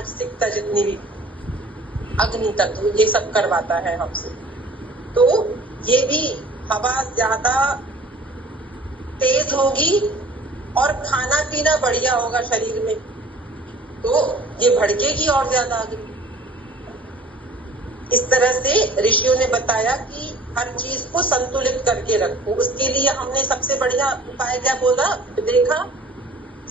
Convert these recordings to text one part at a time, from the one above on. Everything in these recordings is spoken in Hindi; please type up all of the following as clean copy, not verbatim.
मानसिकता जितनी भी, अग्नि तत्व, ये सब करवाता है हमसे। तो ये भी हवा ज्यादा तेज होगी और खाना पीना बढ़िया होगा शरीर में, तो ये भड़केगी और ज्यादा अग्नि। इस तरह से ऋषियों ने बताया कि हर चीज को संतुलित करके रखो। उसके लिए हमने सबसे बढ़िया उपाय क्या बोला, देखा,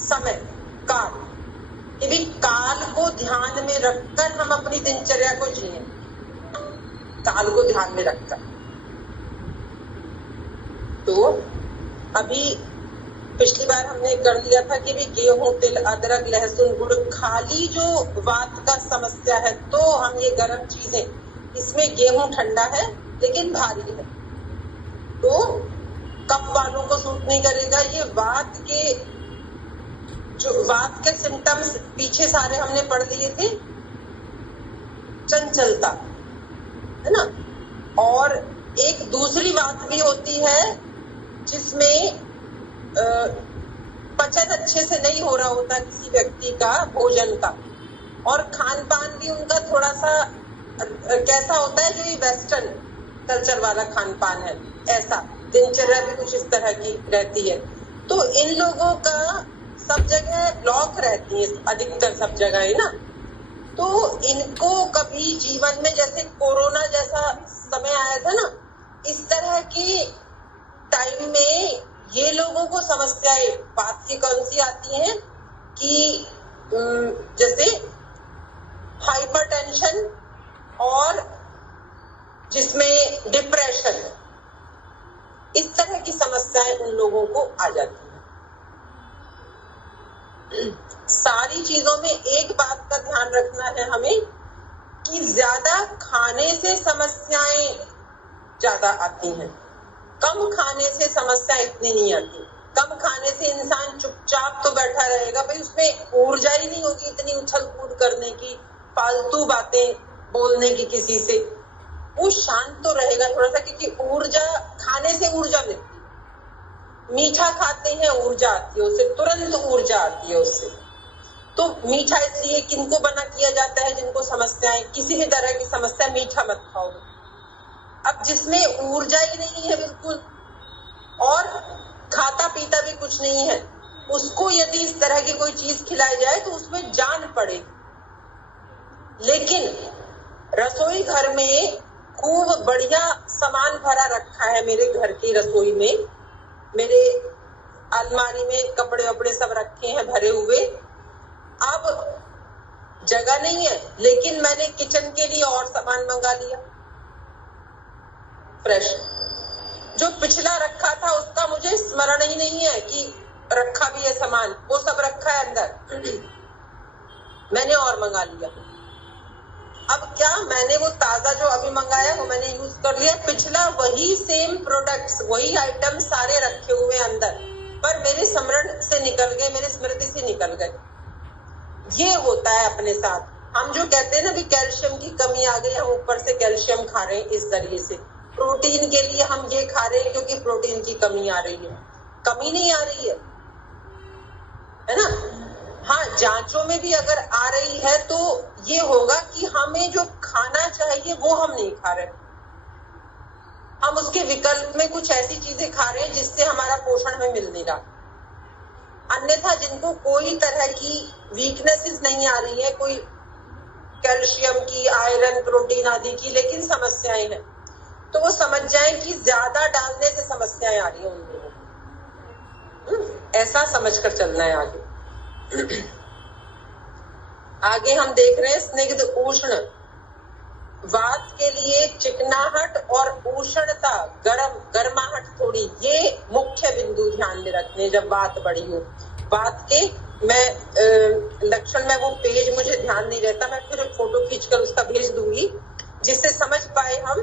समय, काल। कि भी काल को ध्यान में रखकर हम अपनी दिनचर्या को जिए, काल को ध्यान में रखकर। तो अभी पिछली बार हमने कर लिया था कि भी गेहूं, तिल, अदरक, लहसुन, गुड़, खाली जो वात का समस्या है, तो हम ये गर्म चीजें, इसमें गेहूं ठंडा है लेकिन भारी है, तो कफ वालों को सूट नहीं करेगा। ये वात के सिम्टम्स पीछे सारे हमने पढ़ लिए थे, चंचलता, है ना। और एक दूसरी बात भी होती है जिसमें पचन अच्छे से नहीं हो रहा होता किसी व्यक्ति का भोजन का, और खान पान भी उनका थोड़ा सा कैसा होता है, जो ये वेस्टर्न कल्चर वाला खान पान है, ऐसा दिनचर्या भी कुछ इस तरह की रहती है। तो इन लोगों का सब जगह ब्लॉक रहती है, अधिकतर सब जगह, है ना। तो इनको कभी जीवन में, जैसे कोरोना जैसा समय आया था ना, इस तरह की टाइम में ये लोगों को समस्याएं बात की कौन सी आती हैं कि जैसे हाइपरटेंशन और जिसमें डिप्रेशन, इस तरह की समस्याएं उन लोगों को आ जाती हैं। सारी चीजों में एक बात का ध्यान रखना है हमें कि ज्यादा खाने से समस्याएं ज्यादा आती हैं, कम खाने से समस्या इतनी नहीं आती। कम खाने से इंसान चुपचाप तो बैठा रहेगा, भाई उसमें ऊर्जा ही नहीं होगी इतनी उछल कूद करने की, फालतू बातें बोलने की किसी से। वो शांत तो रहेगा थोड़ा सा, क्योंकि ऊर्जा, खाने से ऊर्जा मिलती है। मीठा खाते हैं ऊर्जा आती है उससे, तुरंत ऊर्जा आती है उससे। तो मीठा इसलिए किनको बना किया जाता है, जिनको समस्याएं, किसी भी तरह की समस्या, मीठा मत खाओ। अब जिसमें ऊर्जा ही नहीं है बिल्कुल और खाता पीता भी कुछ नहीं है, उसको यदि इस तरह की कोई चीज खिलाई जाए तो उसमें जान पड़े। लेकिन रसोई घर में खूब बढ़िया सामान भरा रखा है, मेरे घर की रसोई में, मेरे अलमारी में कपड़े वपड़े सब रखे हैं भरे हुए। अब जगह नहीं है, लेकिन मैंने किचन के लिए और सामान मंगा लिया फ्रेश। जो पिछला रखा था उसका मुझे स्मरण ही नहीं है कि रखा भी है सामान, वो सब रखा है अंदर, मैंने और मंगा लिया। अब क्या, मैंने वो ताजा जो अभी मंगाया वो मैंने यूज कर लिया, पिछला वही सेम प्रोडक्ट्स, वही आइटम सारे रखे हुए अंदर, पर मेरे स्मरण से निकल गए, मेरे स्मृति से निकल गए। ये होता है अपने साथ। हम जो कहते हैं ना भी कैल्शियम की कमी आ गई, हम ऊपर से कैल्शियम खा रहे हैं इस जरिए से। प्रोटीन के लिए हम ये खा रहे हैं क्योंकि प्रोटीन की कमी आ रही है, कमी नहीं आ रही है ना। हाँ, जांचों में भी अगर आ रही है तो ये होगा कि हमें जो खाना चाहिए वो हम नहीं खा रहे, हम उसके विकल्प में कुछ ऐसी चीजें खा रहे हैं जिससे हमारा पोषण हमें मिल नहीं रहा। अन्यथा जिनको कोई तरह की वीकनेसेस नहीं आ रही है, कोई कैल्शियम की, आयरन, प्रोटीन आदि की, लेकिन समस्याएं हैं, तो वो समझ जाए कि ज्यादा डालने से समस्याएं आ रही है उन लोगों को। ऐसा समझकर चलना है आगे। आगे हम देख रहे हैं स्निग्ध उष्ण। वात के लिए चिकनाहट और उष्णता, गर्माहट थोड़ी, ये मुख्य बिंदु ध्यान में रखने जब बात बढ़ी हो। बात के मैं लक्षण में, वो पेज मुझे ध्यान नहीं रहता, मैं फिर फोटो खींचकर उसका भेज दूंगी जिससे समझ पाए हम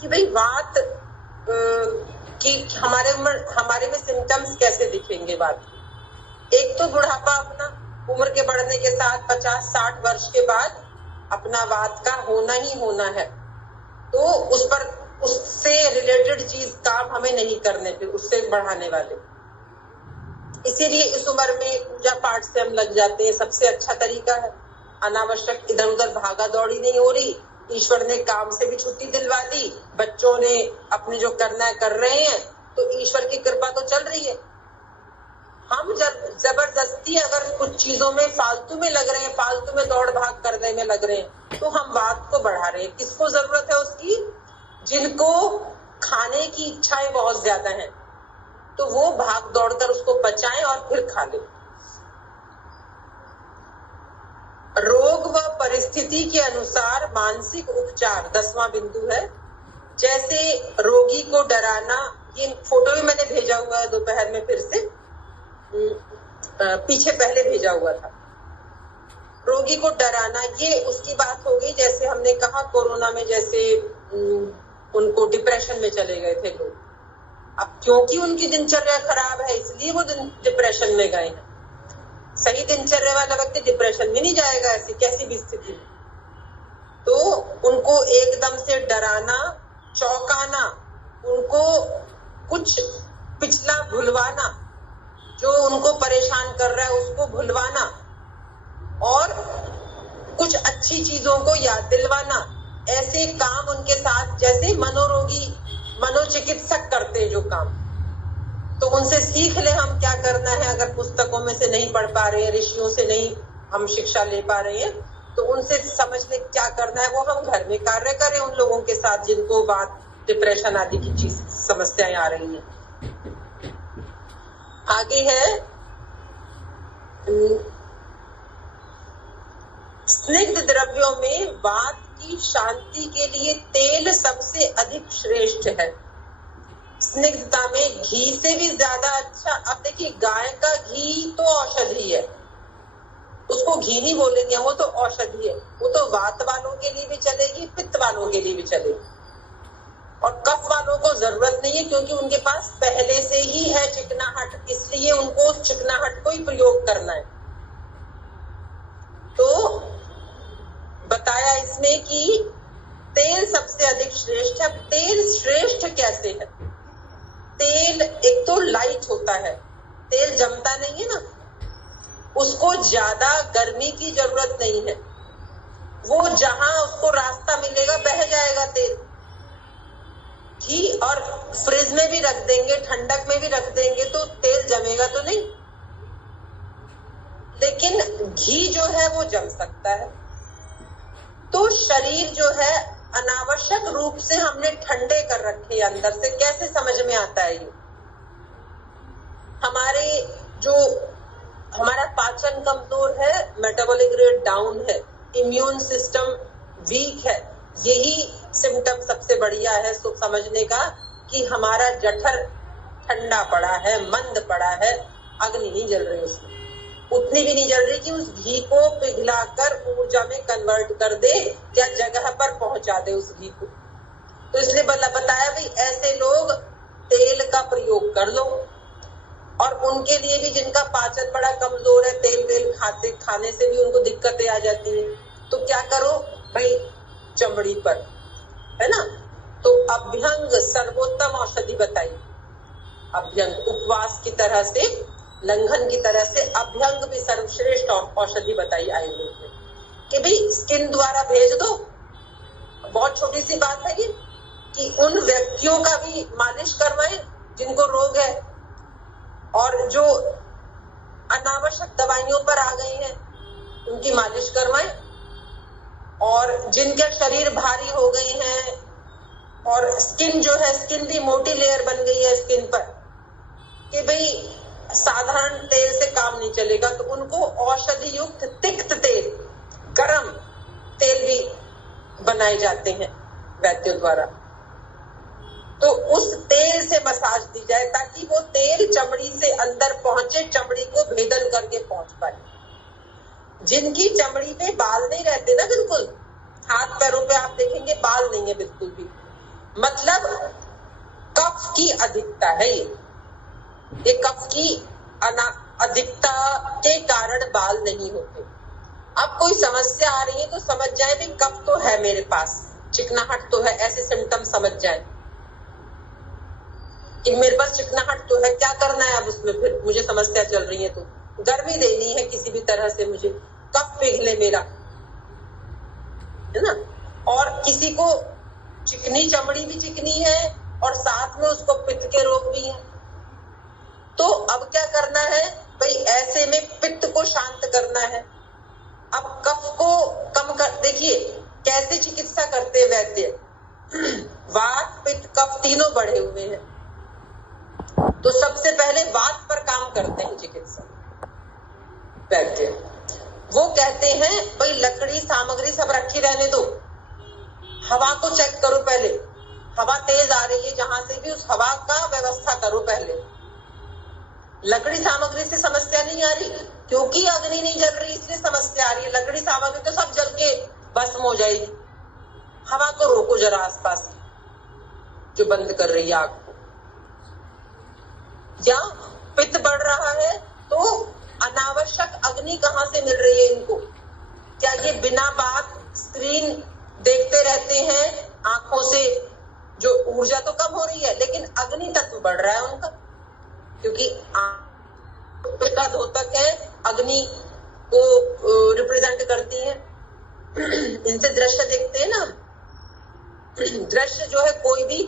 कि भाई बात कि हमारे में सिम्टम्स कैसे दिखेंगे। बात एक तो बुढ़ापा, अपना उम्र के बढ़ने के साथ 50-60 वर्ष के बाद अपना वात का होना ही होना है, तो उस पर उससे रिलेटेड चीज काम हमें नहीं करने, फिर उससे बढ़ाने वाले। इसीलिए इस उम्र में पूजा पाठ से हम लग जाते हैं, सबसे अच्छा तरीका है। अनावश्यक इधर उधर भागा दौड़ी नहीं हो रही, ईश्वर ने काम से भी छुट्टी दिलवा दी, बच्चों ने अपने जो करना है कर रहे हैं, तो ईश्वर की कृपा तो चल रही है। हम जबरदस्ती अगर कुछ चीजों में फालतू में लग रहे हैं, फालतू में दौड़ भाग करने में लग रहे हैं, तो हम बात को बढ़ा रहे हैं। किसको जरूरत है उसकी? जिनको खाने की इच्छाएं बहुत ज्यादा हैं, तो वो भाग दौड़ कर उसको पचाएं और फिर खा लें। रोग व परिस्थिति के अनुसार मानसिक उपचार 10वां बिंदु है। जैसे रोगी को डराना, ये फोटो भी मैंने भेजा हुआ है दोपहर में, फिर से पीछे पहले भेजा हुआ था। रोगी को डराना, ये उसकी बात हो गई। जैसे हमने कहा कोरोना में जैसे उनको डिप्रेशन में चले गए थे लोग, अब क्योंकि उनकी दिनचर्या खराब है इसलिए वो डिप्रेशन में गए हैं। सही दिनचर्या वाला व्यक्ति डिप्रेशन में नहीं जाएगा ऐसी कैसी भी स्थिति में। तो उनको एकदम से डराना, चौंकाना, उनको कुछ पिछला भुलवाना, जो उनको परेशान कर रहा है उसको भुलवाना, और कुछ अच्छी चीजों को याद दिलवाना। ऐसे काम उनके साथ जैसे मनोरोगी, मनोचिकित्सक करते हैं जो काम, तो उनसे सीख ले हम क्या करना है। अगर पुस्तकों में से नहीं पढ़ पा रहे हैं, ऋषियों से नहीं हम शिक्षा ले पा रहे हैं, तो उनसे समझ ले क्या करना है, वो हम घर में कार्य करें उन लोगों के साथ जिनको बात डिप्रेशन आदि की चीज समस्याएं आ रही हैं। आगे है स्निग्ध द्रव्यों में वात की शांति के लिए तेल सबसे अधिक श्रेष्ठ है। स्निग्धता में घी से भी ज्यादा अच्छा। अब देखिए गाय का घी तो औषधि है, उसको घी नहीं बोलेंगे, वो तो औषधि है। वो तो वात वालों के लिए भी चलेगी, पित्त वालों के लिए भी चलेगी, और कफ वालों को जरूरत नहीं है क्योंकि उनके पास पहले से ही है चिकनाहट, इसलिए उनको चिकनाहट को ही प्रयोग करना है। तो बताया इसमें कि तेल सबसे अधिक श्रेष्ठ है। तेल श्रेष्ठ कैसे है? तेल एक तो लाइट होता है, तेल जमता नहीं है ना, उसको ज्यादा गर्मी की जरूरत नहीं है, वो जहां उसको रास्ता मिलेगा बह जाएगा तेल। घी और फ्रिज में भी रख देंगे, ठंडक में भी रख देंगे तो तेल जमेगा तो नहीं, लेकिन घी जो है वो जम सकता है। तो शरीर जो है अनावश्यक रूप से हमने ठंडे कर रखे अंदर से, कैसे समझ में आता है ये? हमारा पाचन कमजोर है, मेटाबॉलिक रेट डाउन है, इम्यून सिस्टम वीक है, यही सिम्टम सबसे बढ़िया है समझने का कि हमारा जठर ठंडा पड़ा है, मंद पड़ा है, अग्नि नहीं जल रही उसमें, उतनी भी नहीं जल रही कि उस घी को पिघलाकर ऊर्जा में कन्वर्ट कर दे या जगह पर पहुंचा दे उस घी को। तो इसलिए बताया भी ऐसे लोग तेल का प्रयोग कर लो। और उनके लिए भी जिनका पाचन बड़ा कमजोर है, तेल खाने से भी उनको दिक्कतें आ जाती है, तो क्या करो भाई, चमड़ी पर, है ना। तो अभ्यंग सर्वोत्तम औषधि बताई। अभ्यंग उपवास की तरह से, लंघन की तरह से अभ्यंग भी सर्वश्रेष्ठ औषधि बताई आयुर्वेद में कि भाई स्किन द्वारा भेज दो। बहुत छोटी सी बात है ये कि उन व्यक्तियों का भी मालिश करवाएं जिनको रोग है और जो अनावश्यक दवाइयों पर आ गए हैं, उनकी मालिश करवाएं। और जिनके शरीर भारी हो गए हैं और स्किन जो है, स्किन भी मोटी लेयर बन गई है स्किन पर कि भाई साधारण तेल से काम नहीं चलेगा, तो उनको औषधि युक्त तिक्त तेल, गरम तेल भी बनाए जाते हैं वैद्यों द्वारा। तो उस तेल से मसाज दी जाए ताकि वो तेल चमड़ी से अंदर पहुंचे, चमड़ी को भेदन करके पहुंच पाए। जिनकी चमड़ी पे बाल नहीं रहते ना, बिल्कुल हाथ पैरों पे आप देखेंगे बाल नहीं है बिल्कुल भी, मतलब कफ की अधिकता है ये कफ की अधिकता के कारण बाल नहीं होते। अब कोई समस्या आ रही है तो समझ जाए भी कफ तो है मेरे पास, चिकनाहट तो है, ऐसे सिम्टम समझ जाए कि मेरे पास चिकनाहट तो है। क्या करना है अब उसमें? फिर मुझे समस्या चल रही है तो गर्मी देनी है किसी भी तरह से, मुझे कफ पिघले मेरा, है ना। और किसी को चिकनी चमड़ी भी चिकनी है और साथ में उसको पित्त के रोग भी हैं। तो अब क्या करना है भाई, ऐसे में पित्त को शांत करना है। अब कफ को कम कर, देखिए कैसे चिकित्सा करते वैद्य, वात पित्त कफ तीनों बढ़े हुए हैं, तो सबसे पहले वात पर काम करते हैं चिकित्सक वैद्य। वो कहते हैं भाई लकड़ी सामग्री सब रखी रहने दो, हवा को चेक करो पहले, हवा तेज आ रही है जहां से भी, उस हवा का व्यवस्था करो पहले। लकड़ी सामग्री से समस्या नहीं आ रही, क्योंकि अग्नि नहीं जल रही इसलिए समस्या आ रही है। लकड़ी सामग्री तो सब जल के भस्म हो जाएगी। हवा को रोको जरा आसपास जो बंद कर रही है आग को। या पित्त बढ़ रहा है तो अनावश्यक अग्नि कहाँ से मिल रही है इनको? क्या ये बिना बात स्क्रीन देखते रहते हैं, आंखों से जो ऊर्जा तो कम हो रही है लेकिन अग्नि तत्व बढ़ रहा है उनका, क्योंकि का द्योतक है, अग्नि को रिप्रेजेंट करती है। इनसे दृश्य देखते हैं ना, दृश्य जो है कोई भी